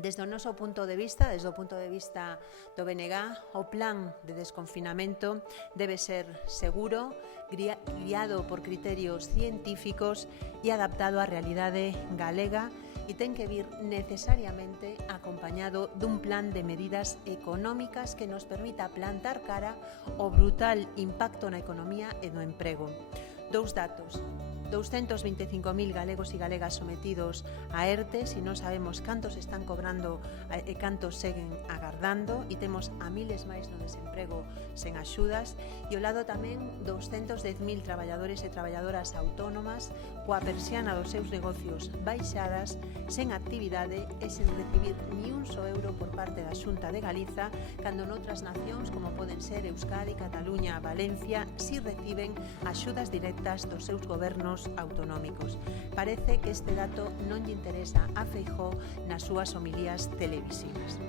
Desde o noso punto de vista, desde o punto de vista do BNG, o plan de desconfinamento debe ser seguro, guiado por criterios científicos e adaptado á realidade galega e ten que vir necesariamente acompañado dun plan de medidas económicas que nos permita plantar cara ao brutal impacto na economía e no emprego. Dous datos. 225.000 galegos e galegas sometidos a ERTE, e non sabemos cantos están cobrando e cantos seguen agardando, e temos a miles máis no desemprego sen axudas, e ao lado tamén 210.000 traballadores e traballadoras autónomas coa persiana dos seus negocios baixadas, sen actividade e sen recibir ni un só euro por parte da Xunta de Galiza, cando noutras nacións como poden ser Euskadi, Cataluña, Valencia, si reciben axudas directas dos seus gobernos autonómicos. Parece que este dato non lle interesa a Feijóo nas súas homilías televisivas.